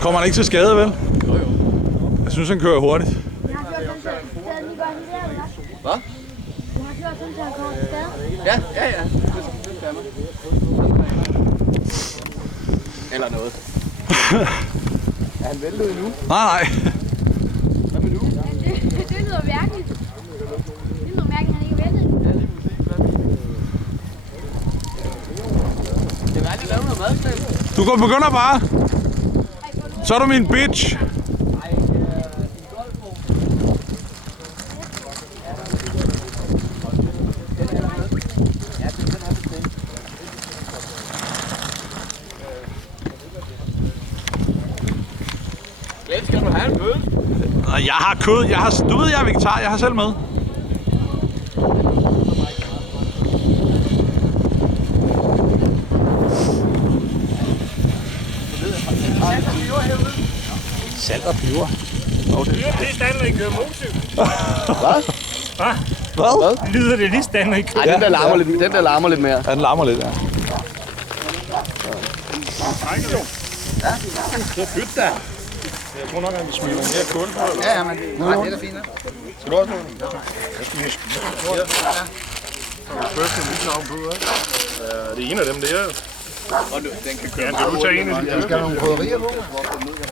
Kommer han ikke til skade, vel? Jo, jo. Jeg synes, han kører hurtigt. Jeg har gjort sådan, så han lige gør den der, eller hvad? Hvad? Jeg har gjort sådan, så han kommer til skade. Ja. Det skal man. Eller noget. Er han væltet endnu? Nej. Hvad med nu? Det lyder mærkeligt. Det lyder mærkeligt, at han ikke er væltet. Ja, lige præcis. Kan vi aldrig lave noget madklæd? Du begynder bare. Så er du min bitch. Glenn, skal du have en kød? Jeg har kød. Du ved, jeg er vegetar. Jeg har selv med. Salt og peber. Lyder det lige stand, når I kører motorcykel? Hvad? Lyder det lige stand, når I kører? Nej, den der larmer lidt mere. Ja, den larmer lidt, ja. Det er fedt da. Jeg tror nok, at vi smider mere kul på. Ja, men det er da fint. Skal du også med? Jeg skal lige smide. Først en lille slag på, ikke? Ja, det er en af dem der. Og den kan køre Ja, kan du tage en af de der? Skal der nogle krydderier på?